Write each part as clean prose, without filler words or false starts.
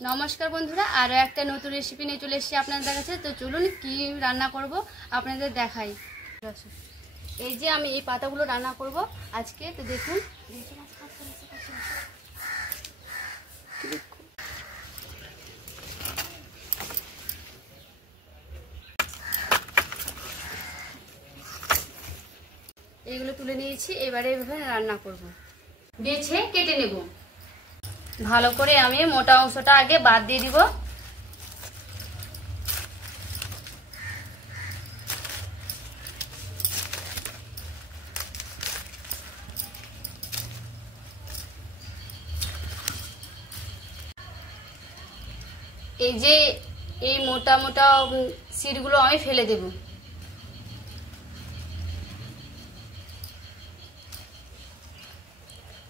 নমস্কার বন্ধুরা, আরও একটা নতুন রেসিপি নিয়ে চলে এসেছি আপনাদের কাছে। তো চলুন কি রান্না করব আপনাদের দেখাই। এই যে আমি এই পাতাগুলো রান্না করব আজকে। তো দেখুন, এইগুলো তুলে নিয়েছি। এবারে এভাবে রান্না করব। বেছে কেটে নেব। ভালো করে আমি মোটা অংশটা আগে বাদ দিয়ে দিব। এই যে এই মোটা মোটা সিটগুলো আমি ফেলে দেব।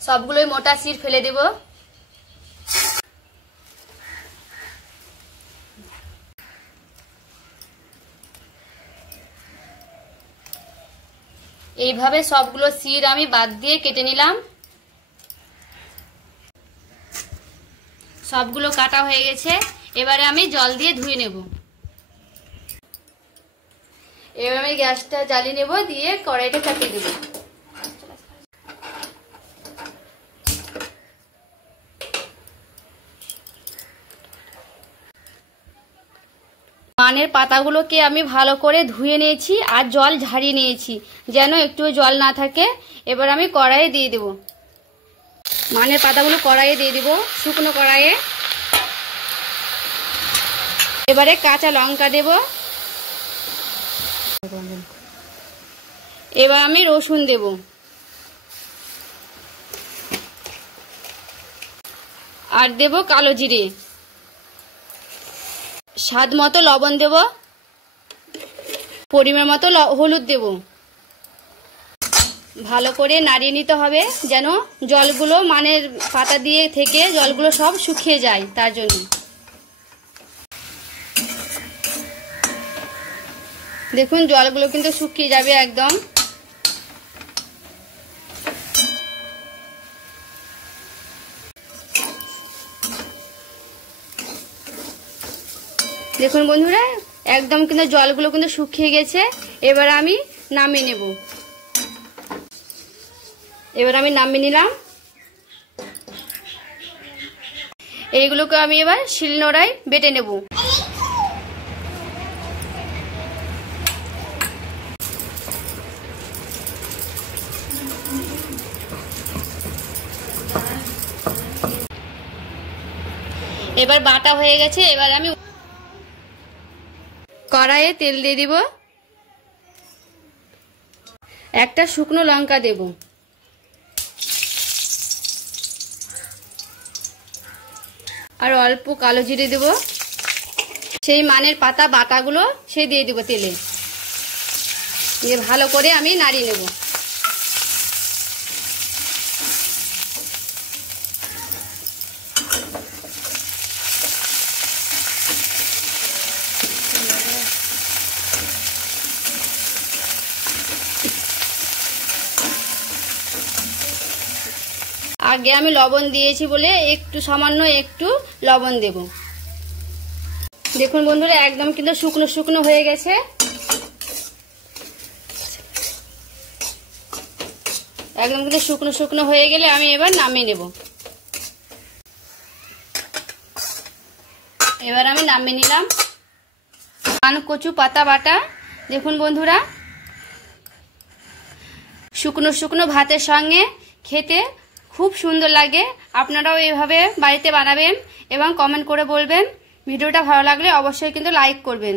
সবগুলোই মোটা সিট ফেলে দেব। এইভাবে সবগুলো সিট আমি বাদ দিয়ে কেটে নিলাম। সবগুলো কাটা হয়ে গেছে। এবারে আমি জল দিয়ে ধুয়ে নেব। এবার আমি গ্যাসটা জ্বালিয়ে নেব, দিয়ে কড়াইটা চাপিয়ে দেব। পানের পাতাগুলোকে আমি ভালো করে ধুয়ে নিয়েছি আর জল ঝারিয়ে নিয়েছি, যেন একটু জল না থাকে। এবার আমি কড়াইয়ে দিয়ে দেব। মানের পাতাগুলো কড়াইয়ে দিয়ে দেব, শুকনো কড়াইয়ে। এবারে কাঁচা লঙ্কা দেব। এবার আমি রসুন দেব। আর দেব কালো জিরে। স্বাদ মতো লবণ দেব। পরিমাণ মতো হলুদ দেব। ভালো করে নাড়িয়ে নিতে হবে, যেন জলগুলো মানের পাতা দিয়ে থেকে জলগুলো সব শুকিয়ে যায়, তার জন্য। দেখুন জলগুলো কিন্তু শুকিয়ে যাবে একদম। দেখুন বন্ধুরা, একদম কিন্তু জলগুলো কিন্তু শুকিয়ে গেছে। এবার আমি নামিয়ে নেব। এবার আমি নামিয়ে নিলাম। এইগুলোকে আমি এবার শিলনোড়ায় বেটে নেব। এবার বাটা হয়ে গেছে। এবার আমি কড়াইয়ে তেল দিয়ে দিব। একটা শুকনো লঙ্কা দেব। আর অল্প কালো জিরে দেব। সেই মানের পাতা বাটাগুলো সে দিয়ে দেব তেলে। দিয়ে ভালো করে আমি নাড়িয়ে নেব। আগে আমি লবণ দিয়েছি বলে একটু সামান্য একটু লবণ দেব। দেখুন বন্ধুরা, একদম কিন্তু শুকনো শুকনো হয়ে গেছে। একদম কিন্তু শুকনো শুকনো হয়ে গেলে আমি এবার নামিয়ে নেব। এবার আমি নামিয়ে নিলাম। পান কচু পাতা বাটা। দেখুন বন্ধুরা, শুকনো শুকনো ভাতের সঙ্গে খেতে খুব সুন্দর লাগে। আপনারাও এইভাবে বাড়িতে বানাবেন এবং কমেন্ট করে বলবেন। ভিডিওটা ভালো লাগলে অবশ্যই কিন্তু লাইক করবেন।